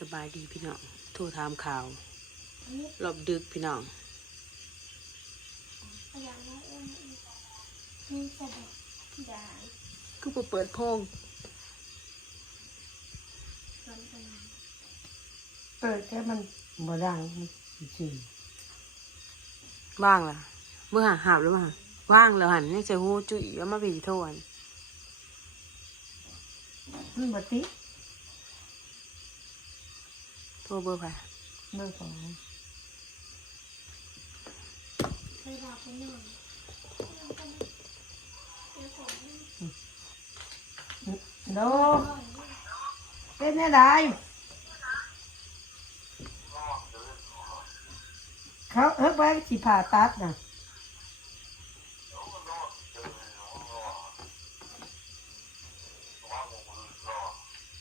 สบายดีพี่น้องโทรถามข่าวอันนี้รอบดึกพี่น้องพยายามว่าเอ้ยนี่สะดวกได้คือบ่เปิดโพงตอนกลางเปิดแค่มันบ่ดังมันจริงว่างล่ะเมื่อหาหาบหรือว่าว่างแล้วหันนี่จะหูจุ๋ยเอามาเป็นโทนมันบ่ติด โทรเบอร์ไปเบอร์สองเคยบอกไปนอยเดี๋ยวผมโดเป็นอะไรเขาเฮ้ยไปสิผ่าตัดนะ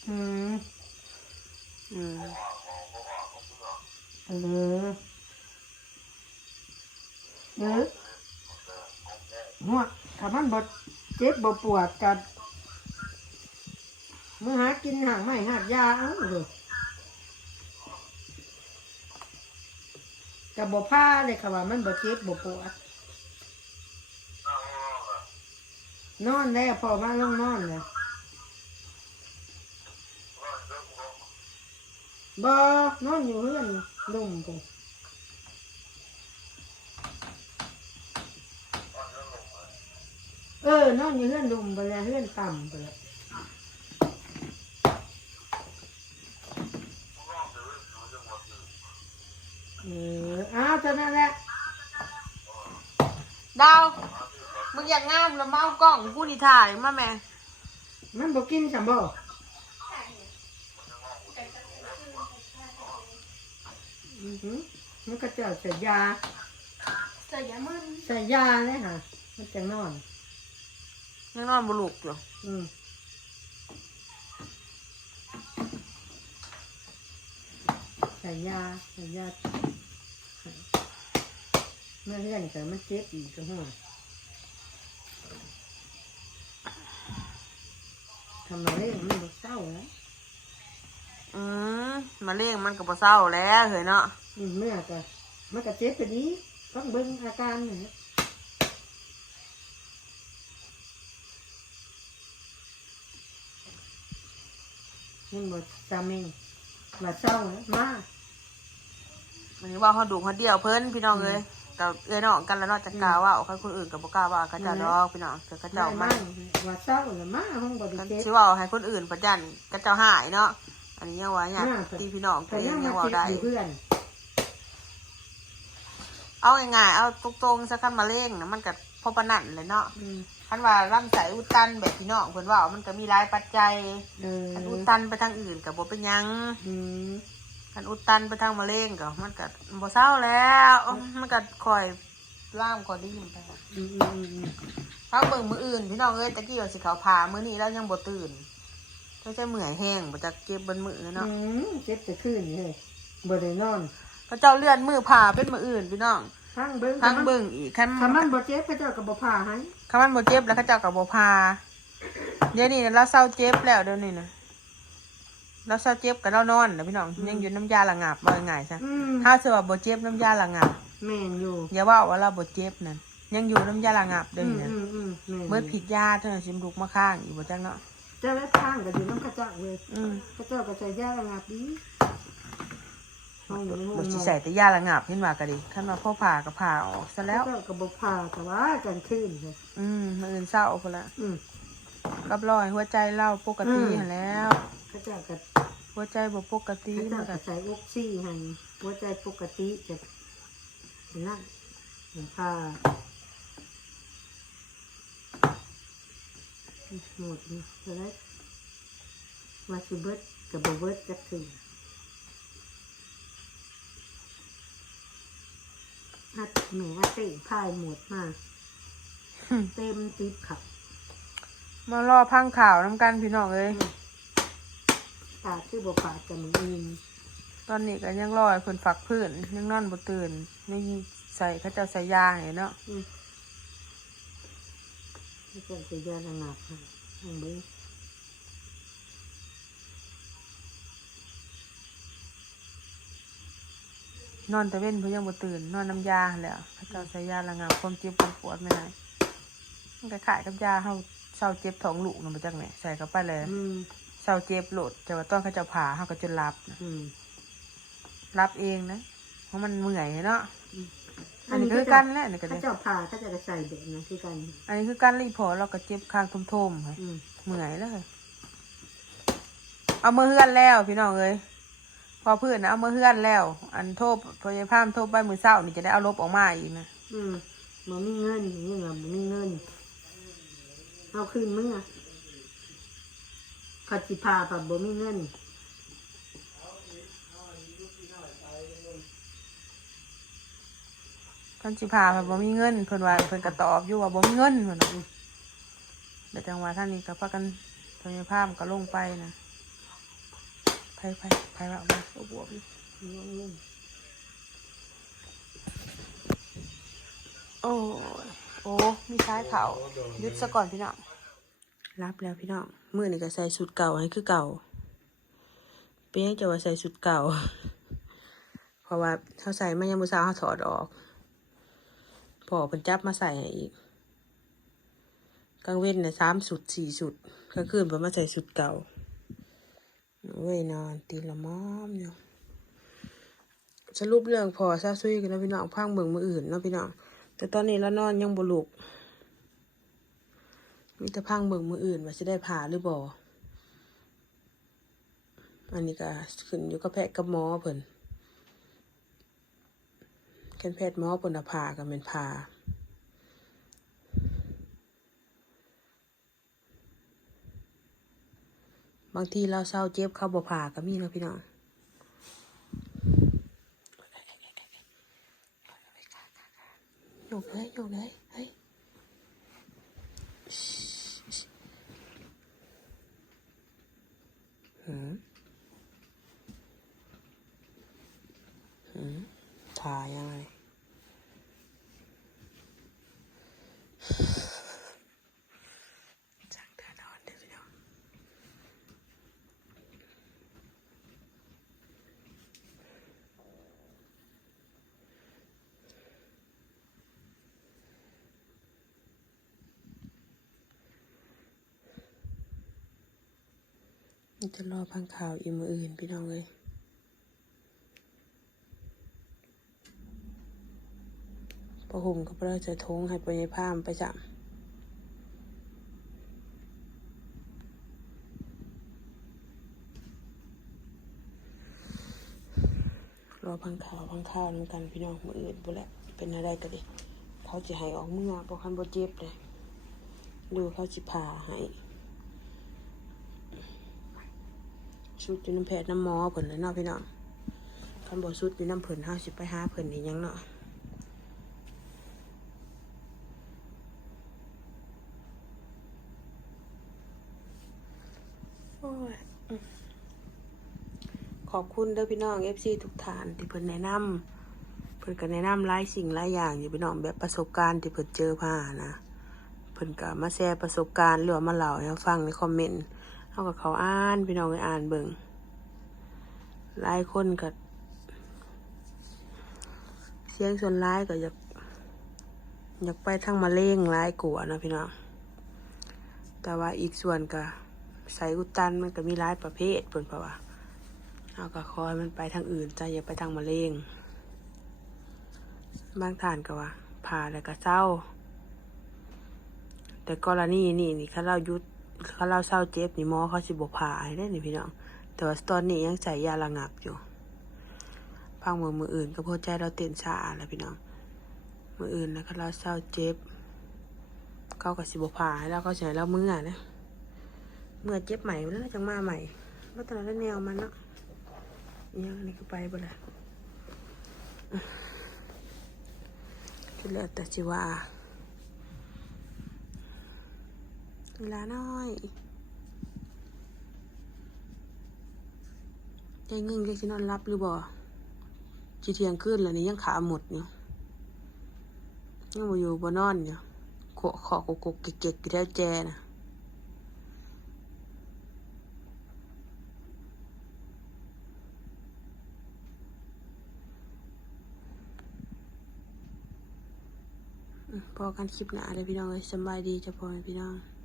อืม อืม เออเออหัวถ้ามันบดเจ็บบปวดกันมื่อหากินห่างไม่หาดยาเอาเลยกับบผ้าเลยค่ะว่ามันบดเจ็บบปวดนอนแล้พอมาลงนอนเลยบอนอนอยู่เพื่อน ลุ่มกูเออนอนอยู่เพื่อนลุ่มไปแล้วเพื่อนต่ำไปแล้วเอออ้าวเท่านั้นแหละดาวมึงอยากงามแล้วมาเอากล้องกูนี่ถ่ายมาแม่ มันบอกกินสัมบ่อื อหือมันก็จะใส่ยาเสียมึนใส่ยาเลยค่ะ มันจะนอนยังนอนบ่ลุกอยู่อืมใส่ยาใส่ยาเมื่อเพื่อนแต่มันเจ็บอีกก็หัวทำอะไรมันบอกเศร้าแล้ว อืมมาเลี้ยงมันก็บ่เศร้าแล้วเฮ้ยเนาะอืมเมื่อก็มันก็เจ็บไปดีต้องเบิ่งอาการหน่อยมันบอกจำเองว่าเศร้าแล้วมาอันนี้ว่าเขาดูเขาเดียวเพิ่นพี่น้องเอ้ยกับเอ้ยน้องกันแล้วเนาะจะกล้าว่าเอาใครคนอื่นก็บ่กล้าว่าเขาเจ้าดอกพี่น้องแต่เขาเจ้ามันว่าเศร้าแล้วมาห้องบริกันเจ็บ สิเว่าให้คนอื่นประจันก็เจ้าหายเนาะ อันนี้ยังว่าญาติน่าจะพี่พี่น้องตัแต่วเอยังงยังมาเว่าเจ็บได้อยู่เพื่อนเอาง่ายๆเอาตรงๆสักคันมาเล่งนะมันก็พอปานนันเลยเนาะอืมคันว่าร่ำใสอุดตันแบบพี่น้องเพิ่นว่ามันก็มีหลายปัจจัยเออคันอุดตันไปทางอื่นก็บ่เป็นหยังอืมคันอุดตันไปทางมะเร็งก็มันก็บ่เศร้าแล้ว มันก็ค่อยล่ามค่อยดีมไปอืมอืมอืมถ้าเบิ่งมื้ออื่นพี่น้องเอ้ยตะกี้ว่าสิเขาพามื้อนี้แล้วยังบ่ตื่น ก็จะเมื่อยแห้งบ่จักเก็บเบิ่นมื้อเนาะอืมเจ็บแต่ขึ้นเลยบ่ได้นอนพระเจ้าเลื่อนมือผ่าเป็นมืออื่นพี่น้องทั้งเบิ้งทั้งเบิ่งอีกคันถ้ามันบ่เจ็บพระเจ้าก็บ่พาให้คันมันบ่เจ็บแล้วเขาเจ้าก็บ่พาเดี๋ยวนี้เราเศร้าเจ็บแล้วเดี๋ยวนี้นะเราเศร้าเจ็บก็เรานอนนะพี่น้องยังอยู่น้ำยาระงับว่าง่ายซะอืมถ้าสิว่าบ่เจ็บน้ำยาระงับแม่นอยู่อย่าว่าว่าเราบ่เจ็บนั่นยังอยู่น้ำยาระงับเดี๋ยวอืมนี้นะอืมอืมแม่นเมื่อผิดยาเท่านั้นสิมลุกมาข้างอีกบ่จังเนาะ เจ้าและทางก็อยู่น้ำกระเจ้าเว้ยอืมกระเจ้าก็ใส่ยาระงับดีห้องอยู่ในห้องบ่นสิอนใส่แต่ยาระงับเห็นว่าก็ดีคันว่าพ่อผ่าก็ผ่าออกซะแล้วพระเจ้าก็บ่พาแต่ว่ากันขึ้นเลยอืมมื้ออื่นเศร้าพุ่นละอืมรับรอยหัวใจเราปกติอืมหั้นแล้วพระเจ้าก็หัวใจบ่ปกติพระเจ้ามันก็ก็ใส่อกซี่ให้หัวใจปกติจะนั่นผมพา หมดนี่แล้วว่าสิเบิดกับบ่เบิดจักคืออัดแหม่เตะพายหมดมาเต็มติดขับมารอพังข่าวน้ำกันพี่น้องเลยตาคือบ่ปาดกันมืออื่นตอนนี้ก็ยังรอให้คนฝักพื้นยังนอนบ่ตื่นยังใส่เขาเจ้าใส่ยาให้เนาะ อืมไม่เกิดจะยาระงับค่ะอันนี้นอนแต่เว้นเพิ่นยังบ่ตื่น นอนน้ำยาหั่นแหล้วเขาเจ้าใส่ยาระงับความเจ็บความปวดไม่ได้มันก็ขายกับยาเฮาเศร้าเจ็บท้องลูกนำมาจากไหนใส่เข้าไปเลยอืมเศร้าเจ็บโหลดแต่ว่าตอนเขาเจ้าผ่าเฮาก็จนรับนะอืมรับเองนะ เพราะมันเมื่อยเนาะ อืมอันนี้คือกันแหละนี่ก็ถ้าได้เจ้าผ่าถ้าเจะใส่แบบนั้นคือกัน อันนี้คือการรีพอเราก็เจ็บข้างทุ่มๆค่ะอืมเมื่อยแล้วค่ะเอามือเฮือนแล้วพี่น้องเอ้ยพอเพื่อนนะเอามือเฮือนแล้ว อันโทษพยาพามโทษไปมือเศร้านี่จะได้เอาลบออกมาอีกนะอืมบ่มีเงินนี่ว่าบ่มีเงิน เอาคืนมึงอะเขาสิพาแบบบ่มีเงิน ท่า นสิพาไปบ่มีเงินเพิ่นว่าเพิ่นก็ตอบอยู่ว่าบ่มีเงินเพิ่นน่ะเดี๋ยวจังหวะท่านนี้ก็พากันพยาพามก็ลงไปนะไปไปไปว่าไปเอาบวกโอ้โอ้มีซ้ายเขายุดซะก่อนพี่น้องรับแล้วพี่น้องมือนี่ก็ใส่สุดเก่าให้คือเก่าเปี้ยงจะว่าใส่สุดเก่า เพราะว่าเขาใส่มายังมือสาวเขาถอดออก พอเป็นจับมาใส่ให้อีกกลางเว้นเนี่ยสามสุดสี่สุดกลางคืนผมมาใส่สุดเก่าเว้ยนอนตีละม้อมอยู่สรุปเรื่องพอซาซุยกันนะพี่น้องพังเบิ่งมืออื่นนาะพี่น้องแต่ตอนนี้แล้วนอนยังบุลุกมีแต่พังเบิ่งมืออื่นว่าจะได้ผ่าหรือบ่อันนี้ก็ขึ้นอยู่กับแพทย์กับหมอเพิ่น แค่แพทย์หมอเพิ่นผาก็เป็นผาบางทีเราเศร้าเจ็บเขาบ่ผ่าก็มีเนาะพี่น้องโยกเลยโยกเลยเฮ้ยหืมหืมถ่ายยังไงจังเดินนอนเดี๋ยวพี่น้อง มัน จะรอพังข่าวอีมืออื่นพี่น้องเลยประหุมกับเราจะทงให้ไปในพามไปจับรอพังข่าวพังข่าวน้ำกันพี่น้องมืออื่นบุแหละเป็นอะไรกันดิเขาจะให้ออกเมื่อเพราะคันบ่เจ็บเลยดูเขาจะผ่าให้ ชุดอยู่น้ำแพทย์น้ำหมอเพิ่นเลยเนาะพี่น้องคันบ่ชุดอยู่น้ำเพิ่นเฮาสิไปหาเพิ่นอีหยังเนาะโอ้ยขอบคุณเด้อพี่น้อง FC ทุกท่านที่เพิ่นแนะนำเพิ่นก็แนะนำหลายสิ่งหลายอย่างอยู่พี่น้องแบบประสบการณ์ที่เพิ่นเจอมานะเพิ่นก็มาแชร์ประสบการณ์หรือว่ามาเล่าให้ฟังในคอมเมนต์ เขากับเขาอ่านพี่น้องไปอ่านเบิ่งหลายคนก็เสียงส่วนร้ายก็อยากอยากไปทางมะเร็งร้ายกลัวนะพี่น้อง แต่ว่าอีกส่วนก็ใส่อุตันมันก็มีหลายประเภทเพิ่นเพราะว่าเอาก็คอยมันไปทางอื่นใจอย่าไปทางมะเร็งบางท่านก็ว่าผ่าแล้วก็เศร้า แต่กรณีนี่นี่เขาเรายุด เขาเราเศร้าเจ็บนี่หมอเขาสิบผ่าให้ได้นี่พี่น้อง แต่ว่าตอนนี้ยังใส่ยาระงับอยู่พังมือมืออื่นก็พอใจเราเต้นชาแล้วพี่น้อง มืออื่นนะเขาเราเศร้าเจ็บ เขาก็สิบผ่าให้เราเขาใช้เราเมื่อนะเมื่อเจ็บใหม่แล้วจังมาใหม่ว่าตอนนั้นแนวมันเนาะอิหยังนี่ก็ไปบ่ละก็แล้วแต่สิว่า ดูแหน่อยใจเงินเล็กสินอนรับหรือบ่จีเทียงขึ้นแล้วนี่ยังขาหมดเนี่ยยังมาอยู่บนนอนเนี่ยขะขอกกกเก็กแล้วแจนะพอการคลิปหนาเลยพี่น้องเลยสบายดีจะพอไหมพี่น้อง